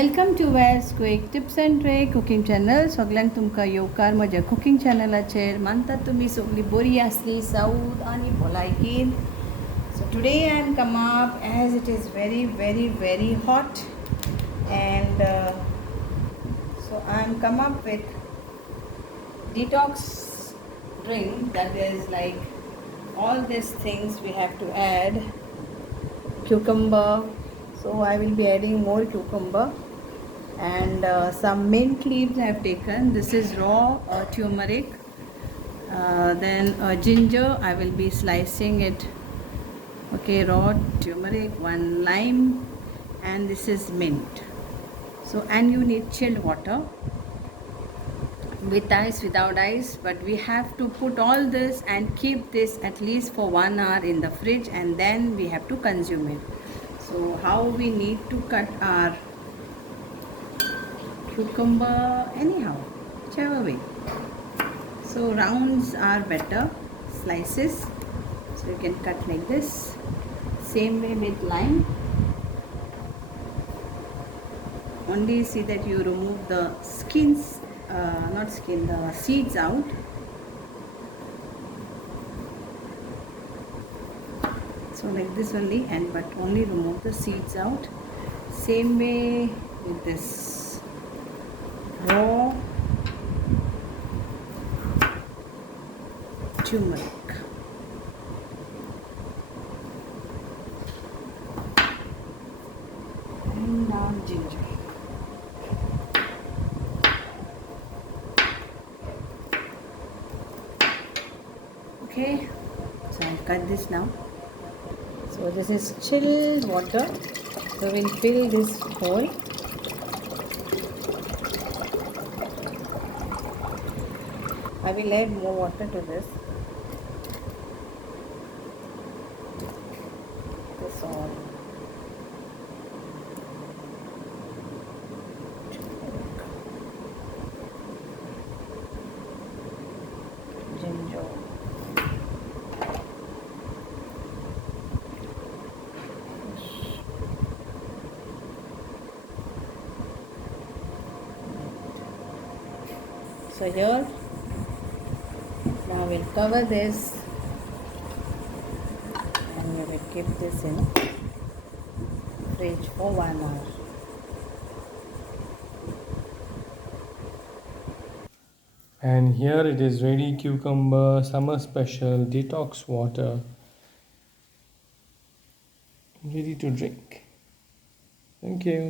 Welcome to west quick tips and trick cooking channel. सगळ्यांक तुमकां येवकार म्हज्या कुकिंग चॅनलाचेर. मानतात तुमी सगळीं बरी आसली साऊथ आनी भलायकीन. So today I am come up as it is very very very hot and so I am come up with detox drink that is like all these things we have to add. Cucumber, so I will be adding more cucumber and some mint leaves I have taken. This is raw turmeric. Then ginger, I will be slicing it. Okay, raw turmeric, one lime, and this is mint. So, and you need chilled water with ice, without ice, but we have to put all this and keep this at least for 1 hour in the fridge, and then we have to consume it. So how we need to cut our cucumber, anyhow, whichever way. So rounds are better, slices, so you can cut like this. Same way with lime, only see that you remove the skins, not skin, the seeds out. So like this only, and but only remove the seeds out. Same way with this raw turmeric. And now ginger. Okay, so I'll cut this now. So this is chilled water, so we'll fill this hole. I will add more water to this. This all. Ginger. So here, now we'll cover this and we will keep this in fridge for 1 hour. And here it is ready, cucumber summer special detox water, ready to drink. Thank you.